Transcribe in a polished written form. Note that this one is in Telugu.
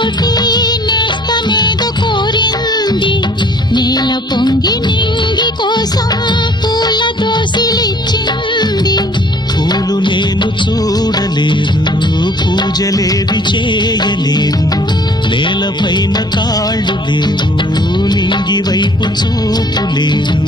కోటి నేస్తమేద కోరింది నేల పొంగి నింగి కోసం పూల దోసిలిచ్చింది పూలు నేను చూడలేదు పూజలేవి చేయలేదు నేలపైన కాళ్ళు లేవు నింగి వైపు చూపు లేదు